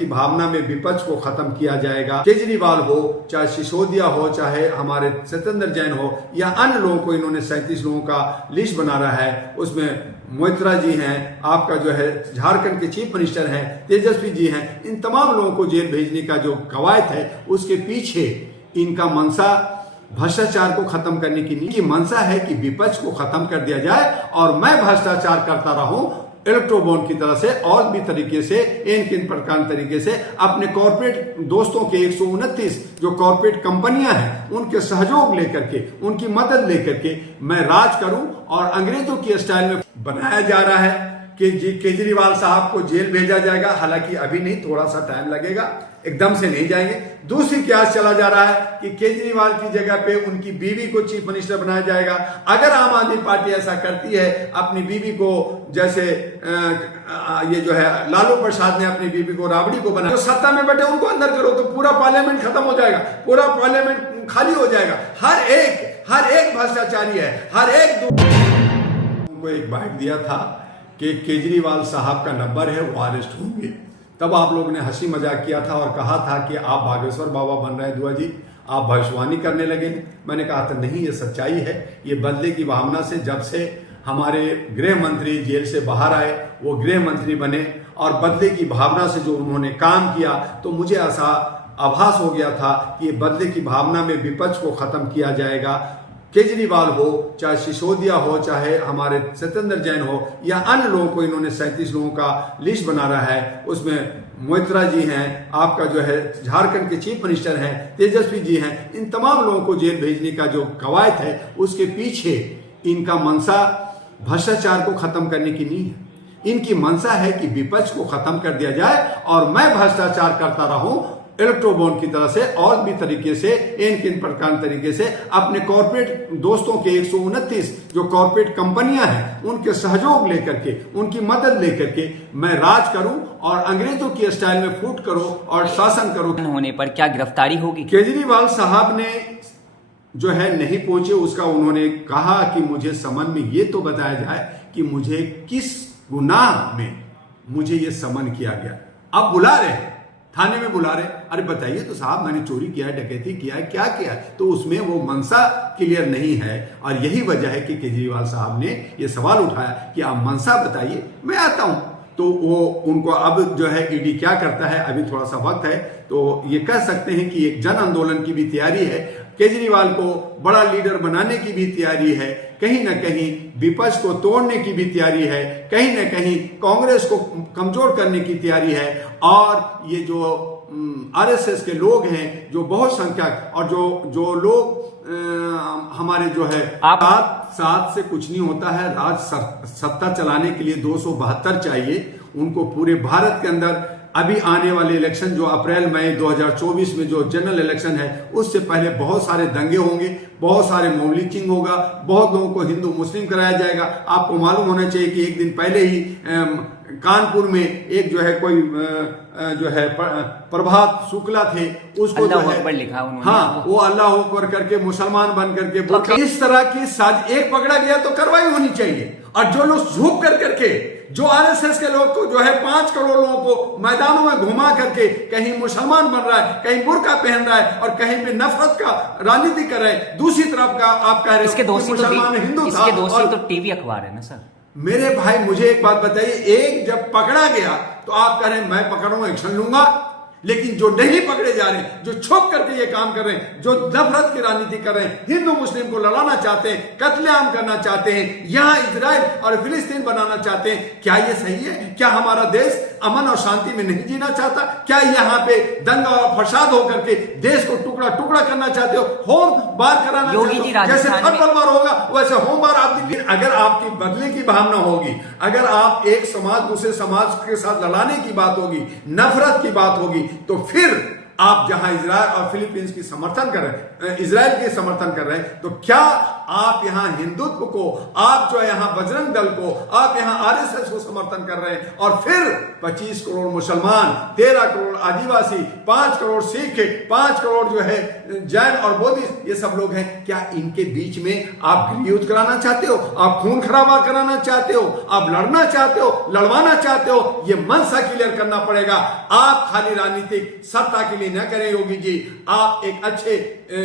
की भावना में विपक्ष को खत्म किया जाएगा। केजरीवाल हो, चाहे सिसोदिया हो, चाहे हमारे सत्येंद्र जैन हो या अन्य लोगों को, इन्होंने 37 लोगों का लिस्ट बना रहा है। उसमें मोइत्रा जी हैं, आपका जो है झारखंड के चीफ मिनिस्टर हैं, तेजस्वी जी हैं। इन तमाम लोगों को जेल भेजने का जो कवायद है, उसके पीछे इनका मनसा भ्रष्टाचार को खत्म करने की नहीं, मनसा है कि विपक्ष को खत्म कर दिया जाए और मैं भ्रष्टाचार करता रहूं इलेक्ट्रोबॉन्ड की तरह से और भी तरीके से, इन प्रकार तरीके से अपने कॉर्पोरेट दोस्तों के 129 जो कॉर्पोरेट कंपनियां हैं उनके सहयोग लेकर के, उनकी मदद लेकर के मैं राज करूं। और अंग्रेजों की स्टाइल में बनाया जा रहा है कि केजरीवाल साहब को जेल भेजा जाएगा। हालांकि अभी नहीं, थोड़ा सा टाइम लगेगा, एकदम से नहीं जाएंगे। दूसरी क्यास चला जा रहा है कि केजरीवाल की जगह पे उनकी बीवी को चीफ मिनिस्टर बनाया जाएगा। अगर आम आदमी पार्टी ऐसा करती है, अपनी बीवी को, जैसे ये जो है लालू प्रसाद ने अपनी बीवी को राबड़ी को बनाया, तो सत्ता में बैठे उनको अंदर करो तो पूरा पार्लियामेंट खत्म हो जाएगा, पूरा पार्लियामेंट खाली हो जाएगा। हर एक भ्रष्टाचारी है, हर एक उनको एक बाइट दिया था कि केजरीवाल साहब का नंबर है, वो अरेस्ट होंगे। तब आप लोगों ने हंसी मजाक किया था और कहा था कि आप बागेश्वर बाबा बन रहे हैं दुआ जी, आप भविष्यवाणी करने लगे। मैंने कहा था नहीं, ये सच्चाई है। ये बदले की भावना से जब से हमारे गृह मंत्री जेल से बाहर आए, वो गृह मंत्री बने और बदले की भावना से जो उन्होंने काम किया, तो मुझे ऐसा आभास हो गया था कि ये बदले की भावना में विपक्ष को खत्म किया जाएगा। केजरीवाल हो, चाहे सिसोदिया हो, चाहे हमारे सत्येंद्र जैन हो या अन्य लोगों को, इन्होंने 37 लोगों का लिस्ट बना रहा है। उसमें मोइत्रा जी हैं, आपका जो है झारखंड के चीफ मिनिस्टर हैं, तेजस्वी जी हैं। इन तमाम लोगों को जेल भेजने का जो कवायद है, उसके पीछे इनका मनसा भ्रष्टाचार को खत्म करने की नहीं है। इनकी मनसा है कि विपक्ष को खत्म कर दिया जाए और मैं भ्रष्टाचार करता रहूं इलेक्ट्रोबॉन्ड की तरह से और भी तरीके से, इन प्रकार तरीके से अपने कॉर्पोरेट दोस्तों के 129 जो कॉर्पोरेट कंपनियां हैं उनके सहयोग लेकर के, उनकी मदद लेकर के मैं राज करूं और अंग्रेजों की स्टाइल में फूट करो और शासन करो। होने पर क्या गिरफ्तारी होगी? केजरीवाल साहब ने जो है नहीं पहुंचे, उसका उन्होंने कहा कि मुझे समन में ये तो बताया जाए कि मुझे किस गुनाह में मुझे ये समन किया गया। अब बुला रहे हैं, थाने में बुला रहे, अरे बताइए तो साहब, मैंने चोरी किया है, डकैती किया है, क्या किया है? तो उसमें वो मनसा क्लियर नहीं है और यही वजह है कि केजरीवाल साहब ने ये सवाल उठाया कि आप मनसा बताइए, मैं आता हूं। तो वो उनको अब जो है ईडी क्या करता है, अभी थोड़ा सा वक्त है, तो ये कह सकते हैं कि एक जन आंदोलन की भी तैयारी है, केजरीवाल को बड़ा लीडर बनाने की भी तैयारी है, कहीं ना कहीं विपक्ष को तोड़ने की भी तैयारी है, कहीं ना कहीं कांग्रेस को कमजोर करने की तैयारी है। और ये जो आरएसएस के लोग हैं, जो बहुत संख्यक और जो लोग हमारे जो है साथ से कुछ नहीं होता है, राज सत्ता चलाने के लिए 272 चाहिए उनको पूरे भारत के अंदर। अभी आने वाले इलेक्शन जो अप्रैल मई 2024 में जो जनरल इलेक्शन है, उससे पहले बहुत सारे दंगे होंगे, बहुत सारे मॉब लिंचिंग होगा, बहुत लोगों को हिंदू मुस्लिम कराया जाएगा। आपको मालूम होना चाहिए कि एक दिन पहले ही कानपुर में एक जो है कोई जो है प्रभात शुक्ला थे, उसको जो है लिखा उन्होंने, हाँ, वो अल्लाह अकबर करके मुसलमान बन करके तो इस तरह की एक पकड़ा गया तो कार्रवाई होनी चाहिए। और जो लोग झूक कर करके, जो आरएसएस के लोग को जो है 5 करोड़ लोगों को मैदानों में घुमा करके कहीं मुसलमान बन रहा है, कहीं बुर्का पहन रहा है और कहीं पे नफरत का राजनीति कर रहे हैं, दूसरी तरफ का आप कह रहे हैं मुसलमान हिंदू था, और तो टीवी अखबार है ना सर। मेरे भाई मुझे एक बात बताइए, एक जब पकड़ा गया तो आप कह रहे हैं मैं पकड़ूंगा, एक्शन लूंगा, लेकिन जो नहीं पकड़े जा रहे हैं, जो छुप करके ये काम कर रहे हैं, जो नफरत की राजनीति कर रहे हैं, हिंदू मुस्लिम को लड़ाना चाहते हैं, कत्लेआम करना चाहते हैं, यहां इजराइल और फिलिस्तीन बनाना चाहते हैं, क्या ये सही है? क्या हमारा देश अमन और शांति में नहीं जीना चाहता? क्या यहाँ पे दंगा और फसाद होकर के देश को टुकड़ा टुकड़ा करना चाहते हो? होम बार कराना चाहते हो? जैसे थर्मल बार होगा वैसे होम बार आप दिल्ली। अगर आपकी बदले की भावना होगी, अगर आप एक समाज दूसरे समाज के साथ लड़ाने की बात होगी, नफरत की बात होगी, तो फिर आप जहां इजराइल और फिलीपींस की समर्थन कर रहे हैं, इजराइल के समर्थन कर रहे हैं, तो क्या आप यहाँ हिंदुत्व को, आप जो है यहाँ बजरंग दल को, आप यहाँ आरएसएस को समर्थन कर रहे हैं, और फिर 25 करोड़ मुसलमान, 13 करोड़ आदिवासी, 5 करोड़ सिख, 5 करोड़ जो है जैन और बौद्धिस्ट, ये सब लोग हैं। क्या इनके बीच में आप गृहयुद्ध कराना चाहते हो? आप खून खराबा कराना चाहते हो? आप लड़ना चाहते हो? लड़वाना चाहते हो? ये मनसा क्लियर करना पड़ेगा। आप खाली राजनीतिक सत्ता के लिए न करें योगी जी, आप एक अच्छे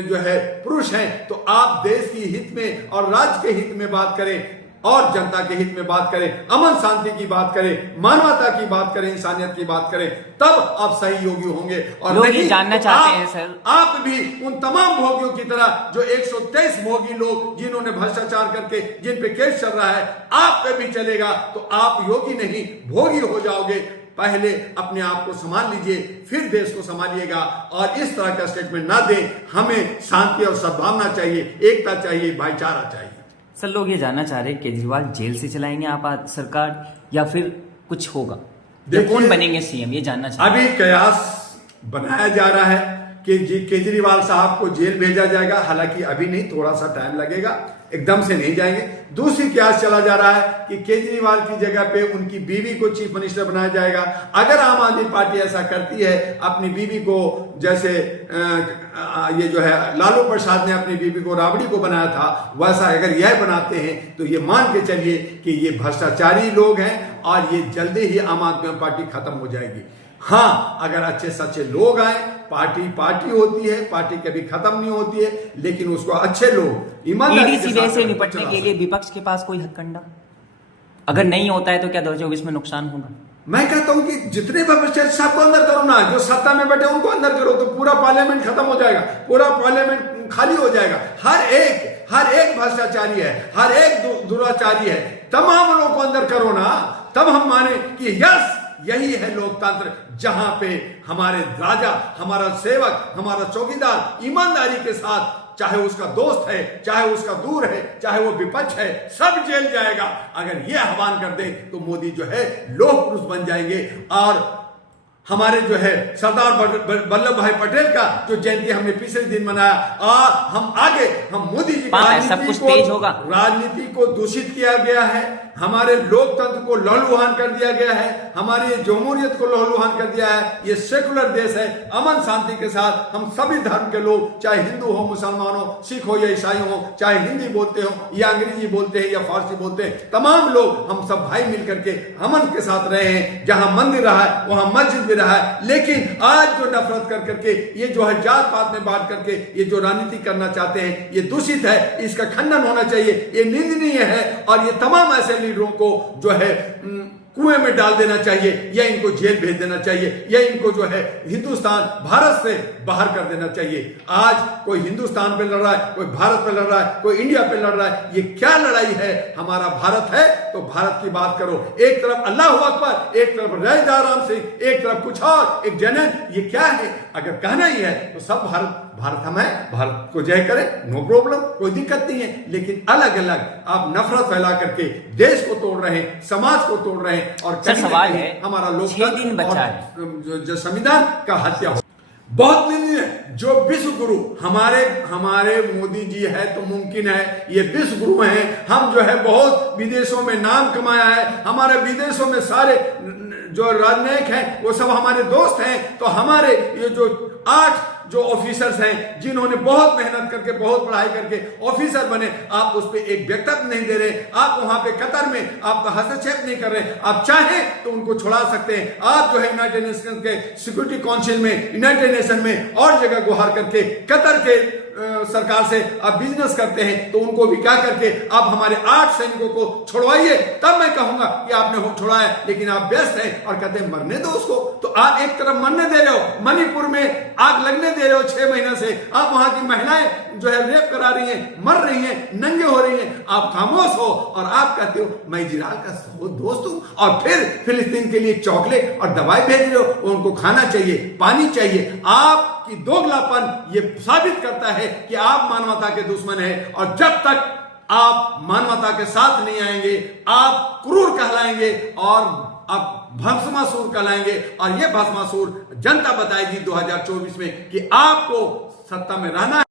जो है पुरुष हैं, तो आप देश की हित में और राज्य के हित में बात करें और जनता के हित में बात करें, अमन शांति की बात करें, मानवता की बात करें, इंसानियत की बात करें, तब आप सही योगी होंगे। और लोग नहीं ये जानना चाहते हैं सर, आप भी उन तमाम भोगियों की तरह, जो 123 भोगी लोग जिन्होंने भ्रष्टाचार करके जिन पे केस चल रहा है, आप पे भी चलेगा, तो आप योगी नहीं भोगी हो जाओगे। पहले अपने आप को संभाल लीजिए, फिर देश को संभालिएगा, और इस तरह का स्टेटमेंट ना दें। हमें शांति और सद्भावना चाहिए, एकता चाहिए, भाईचारा चाहिए। सर लोग ये जानना चाह रहे हैं केजरीवाल जेल से चलाएंगे आप सरकार, या फिर कुछ होगा? कौन बनेंगे सीएम, ये जानना चाह रहे हैं। अभी कयास बनाया जा रहा है कि केजरीवाल साहब को जेल भेजा जाएगा, हालांकि अभी नहीं, थोड़ा सा टाइम लगेगा, एकदम से नहीं जाएंगे। दूसरी कयास चला जा रहा है कि केजरीवाल की जगह पे उनकी बीवी को चीफ मिनिस्टर बनाया जाएगा। अगर आम आदमी पार्टी ऐसा करती है, अपनी बीवी को, जैसे ये जो है लालू प्रसाद ने अपनी बीवी को राबड़ी को बनाया था, वैसा अगर यह बनाते हैं, तो ये मान के चलिए कि ये भ्रष्टाचारी लोग हैं, और ये जल्दी ही आम आदमी पार्टी खत्म हो जाएगी। हाँ, अगर अच्छे सच्चे लोग आए, पार्टी होती है, पार्टी कभी खत्म नहीं होती है, लेकिन उसको अच्छे लोग ईमानदारी से निपटने के लिए विपक्ष के पास कोई हथकंडा अगर नहीं होता है, तो क्या 2024 में नुकसान होगा? मैं कहता हूं कि जितने भ्रष्टाचारी सबको अंदर करो ना, जो सत्ता में बैठे उनको अंदर करो, तो पूरा पार्लियामेंट खत्म हो जाएगा, पूरा पार्लियामेंट खाली हो जाएगा। हर एक भ्रष्टाचारी है, हर एक दुराचारी है, तमाम लोगों को अंदर करो ना, तब हम माने कि यस, यही है लोकतंत्र, जहां पे हमारे राजा, हमारा सेवक, हमारा चौकीदार ईमानदारी के साथ, चाहे उसका दोस्त है, चाहे उसका दूर है, चाहे वो विपक्ष है, सब जेल जाएगा। अगर ये आह्वान कर दे, तो मोदी जो है लोह पुरुष बन जाएंगे। और हमारे जो है सरदार वल्लभ भाई पटेल का जो जयंती हमने पिछले दिन मनाया, और हम मोदी जी सब कुछ तेज होगा। राजनीति को दूषित किया गया है, हमारे लोकतंत्र को लहूलुहान कर दिया गया है, हमारी जमहूरियत को लहूलुहान कर दिया है। ये सेकुलर देश है, अमन शांति के साथ हम सभी धर्म के लोग, चाहे हिंदू हो, मुसलमान हो, सिख हो या ईसाई हो, चाहे हिंदी बोलते हो या अंग्रेजी बोलते हैं या फारसी बोलते हैं, तमाम लोग हम सब भाई मिलकर के अमन के साथ रहे हैं। जहां मंदिर रहा है वहां मस्जिद भी रहा है, लेकिन आज जो नफरत कर करके, ये जो है जात पात में बांट करके ये जो राजनीति करना चाहते हैं, ये दूषित है, इसका खंडन होना चाहिए, ये निंदनीय है। और ये तमाम ऐसे लीडरों को जो है कुएं में डाल देना चाहिए, या इनको जेल भेज देना चाहिए, या इनको जो है हिंदुस्तान, भारत से बाहर कर देना चाहिए। आज कोई हिंदुस्तान पे लड़ रहा है, कोई भारत पे लड़ रहा है, कोई इंडिया पे लड़ रहा है, ये क्या लड़ाई है? हमारा भारत है तो भारत की बात करो। एक तरफ अल्लाह अकबर, एक तरफ रह राम सिंह, एक तरफ कुछ और, एक जनन, ये क्या है? अगर कहना ही है तो सब भारत हम है, भारत को जय करें, नो प्रॉब्लम, कोई दिक्कत नहीं है। लेकिन अलग अलग आप नफरत फैला करके देश को तोड़ रहे हैं, समाज को तोड़ रहे हैं, और सवाल है, हमारा 6 दिन बचा है, जो संविधान का हत्या हो। बहुत निंदनीय है। जो विश्व गुरु हमारे मोदी जी है, तो मुमकिन है ये विश्व गुरु हैं। हम जो है बहुत विदेशों में नाम कमाया है, हमारे विदेशों में सारे जो राजनयिक हैं वो सब हमारे दोस्त हैं। तो हमारे ये जो 8 जो ऑफिसर्स हैं, जिन्होंने बहुत मेहनत करके, बहुत पढ़ाई करके ऑफिसर बने, आप उस पर एक वक्तव्य नहीं दे रहे। आप वहां पे कतर में आप हस्तक्षेप नहीं कर रहे। आप चाहें तो उनको छुड़ा सकते हैं। आप जो है यूनाइटेड नेशन के सिक्योरिटी काउंसिल में, यूनाइटेड नेशन में और जगह गुहार करके कतर के सरकार से आप बिजनेस करते हैं, तो उनको भी क्या करके आप हमारे 8 सैनिकों को छुड़वाइए, तब मैं कहूंगा कि आपने छुड़ाया। लेकिन आप व्यस्त हैं और कहते हैं मरने दो उसको। तो आप एक तरफ मरने दे रहे हो, मणिपुर में आग लगने दे रहे हो 6 महीने से, आप वहां की महिलाएं जो है रेप करा रही हैं, मर रही हैं, नंगे हो रही हैं, आप खामोश हो और आप कहते हो मैं इजराइल का दोस्त हूं, और फिर फिलिस्तीन के लिए चॉकलेट और दवाई भेज रहे हो। उनको खाना चाहिए, पानी चाहिए। आपकी दोगलापन ये साबित करता है कि आप मानवता के दुश्मन हैं, और जब तक आप मानवता के साथ नहीं आएंगे, आप क्रूर कहलाएंगे और आप भस्मासुर कहलाएंगे। और ये भस्मासुर जनता बताएगी 2024 में कि आपको सत्ता में रहना है।